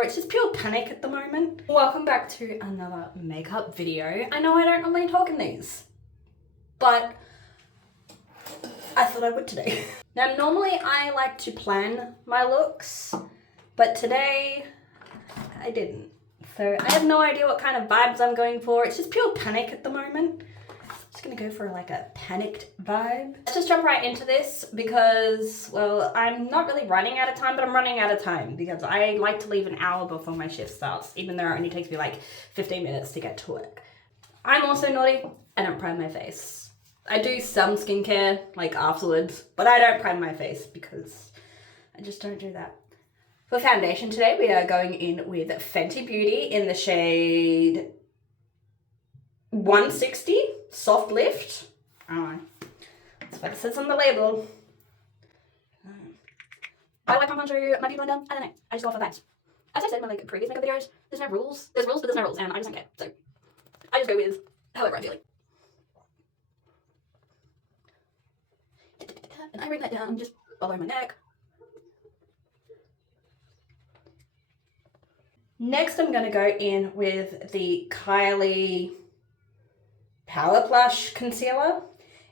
It's just pure panic at the moment. Welcome back to another makeup video. I know I don't normally talk in these, but I thought I would today. Now, normally I like to plan my looks, but today I didn't. So I have no idea what kind of vibes I'm going for. It's just pure panic at the moment. Just gonna go for like a panicked vibe. Let's just jump right into this because, well, I'm not really running out of time, but I'm running out of time because I like to leave an hour before my shift starts, even though it only takes me like 15 minutes to get to work. I'm also naughty. I don't prime my face. I do some skincare like afterwards, but I don't prime my face because I just don't do that. For foundation today, we are going in with Fenty Beauty in the shade 160 Soft Lift. I don't know. That's what it says on the label. Why do I come onto my beauty blender? I don't know. I just go for vibes. As I said in my previous makeup videos, there's no rules. There's rules, but there's no rules, and I just don't care. So I just go with however I'm feeling. And I bring that down just below my neck. Next, I'm going to go in with the Kylie Power Plush Concealer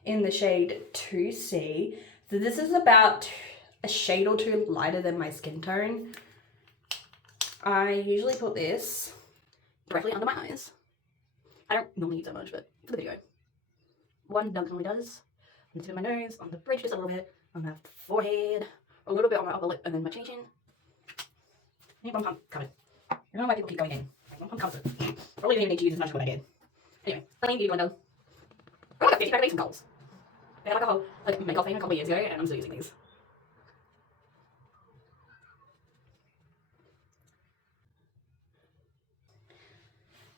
in the shade 2C. So this is about a shade or two lighter than my skin tone. I usually put this directly under my eyes. I don't normally use that much, but for the video. One definitely does. On the tip of my nose, on the bridge just a little bit, on the forehead, a little bit on my upper lip, and then my chin chin. And one pump covered. I don't know why people keep going in. One pump covers it. Probably didn't even need to use as much as what I did. Anyway, clean beauty blender. I got like a 50 pack of these from Coles. They had like a whole makeup thing a couple of years ago, and I'm still using these.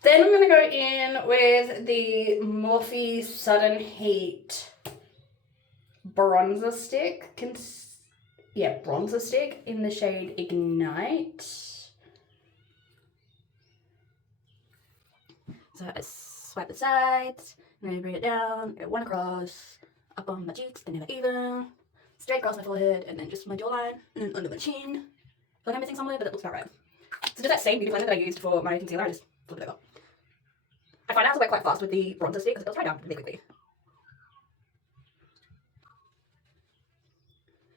Then I'm going to go in with the Morphe Sudden Heat bronzer stick. Bronzer stick in the shade Ignite. So I swipe the sides, and then bring it down, go one across, up on my cheeks, then never even, straight across my forehead, and then just my jawline, and then under my chin. I feel like I'm missing somewhere, but it looks about right. So just that same beauty blender that I used for my concealer, I just flip it over. I find I have to work quite fast with the bronzer stick because it goes right down really quickly.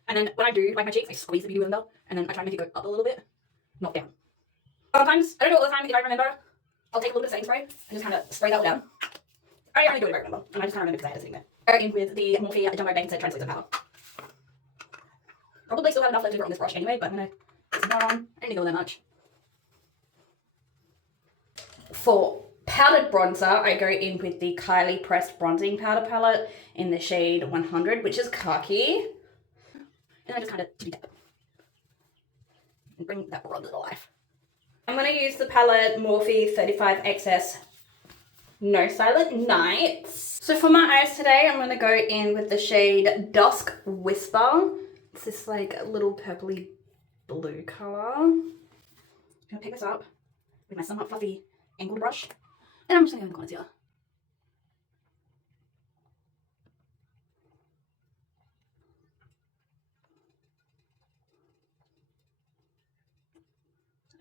And then when I do like my cheeks, I squeeze the beauty blender, and then I try to make it go up a little bit, not down. Sometimes, I don't do it all the time, if I remember, I'll take a little bit of setting spray and just kind of spray that all down. I only do it if I remember, and I just kind of remember because I had it sitting there. Go in with the Morphe Jumbo Bank Translucent Powder. Probably still have enough left over on this brush anyway, but I'm going to put some more on. I don't need to go that much. For powdered bronzer, I go in with the Kylie Pressed Bronzing Powder Palette in the shade 100, which is khaki. And I just kind of tippy tap and bring that bronzer to life. I'm going to use the palette Morphe 35XS No Silent Nights. So for my eyes today, I'm going to go in with the shade Dusk Whisper. It's this like little purpley blue colour. I'm going to pick this up with my somewhat fluffy angled brush. And I'm just going to go in the corners here.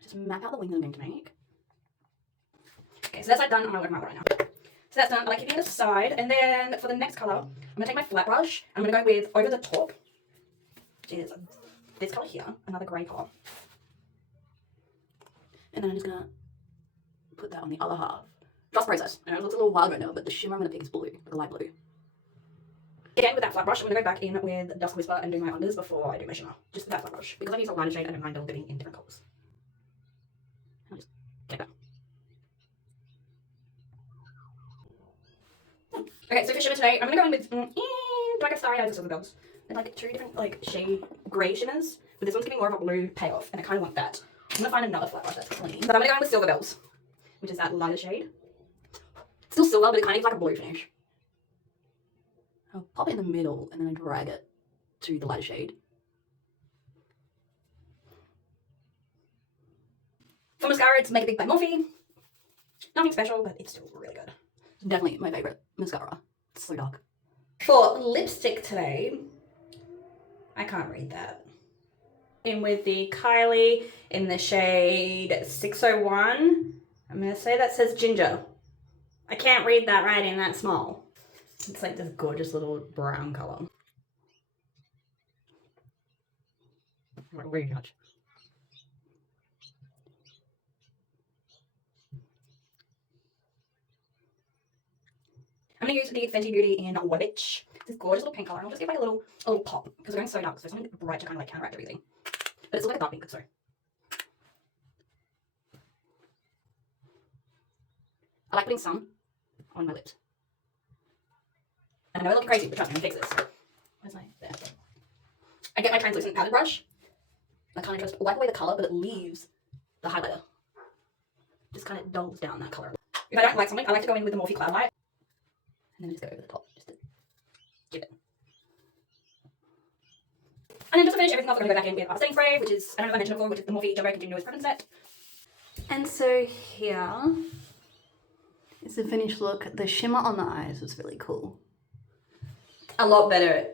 Just map out the wing that I'm going to make. Okay, so that's like done. I'm going to work my right now. So that's done. I like keeping it aside. And then for the next colour, I'm going to take my flat brush. I'm going to go with Over the Top, which is this colour here, another grey colour. And then I'm just going to put that on the other half. Trust process. I know it looks a little wild right now, but the shimmer I'm going to pick is blue, like a light blue. Again, with that flat brush, I'm going to go back in with Dusk Whisper and do my unders before I do my shimmer. Just with that flat brush. Because I use a lighter shade, I don't mind dipping in different colours. I'll just get that. Okay, so for shimmer today, I'm going to go in with Dark Starry Eyes or Silver Bells. They're like two different like shade grey shimmers, but this one's giving more of a blue payoff, and I kind of want that. I'm going to find another flat brush that's clean. But I'm going to go in with Silver Bells, which is that lighter shade. It's still silver, but it kind of gives like a blue finish. I'll pop it in the middle and then I drag it to the lighter shade. For mascara, it's Make It Big by Morphe. Nothing special, but it's still really good. It's definitely my favourite mascara. It's so dark. For lipstick today, I can't read that. in with the Kylie in the shade 601. I'm going to say that says ginger. I can't read that writing that small. It's like this gorgeous little brown colour. Very much. I'm going to use the Fenty Beauty in Webbage. This gorgeous little pink colour, and I'll just give like a little pop because we're going so dark, so something bright to kind of like counteract everything. But it's like a dark pink, so. I like putting some on my lips. And I know I look crazy, but trust me, I'm gonna fix this. Where's my, there. I get my translucent palette brush. I kind of just wipe away the colour, but it leaves the highlighter. Just kind of dulls down that colour. If I don't like something, I like to go in with the Morphe Cloud Light. And then just go over the top, just to give it. And then just to finish everything off, I'm going to go back in with our setting spray, which is, I don't know if I mentioned before, which is the Morphe Jumbo Continuous Fragrance Set. And so here is the finished look. The shimmer on the eyes was really cool. A lot better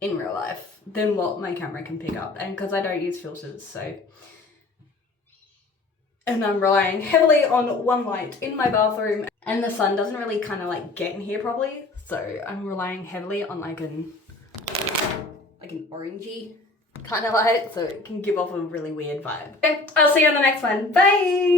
in real life than what my camera can pick up, and because I don't use filters, so. And I'm relying heavily on one light in my bathroom, and the sun doesn't really kind of like get in here properly, so I'm relying heavily on like an orangey kind of light, so it can give off a really weird vibe. Okay, I'll see you on the next one. Bye!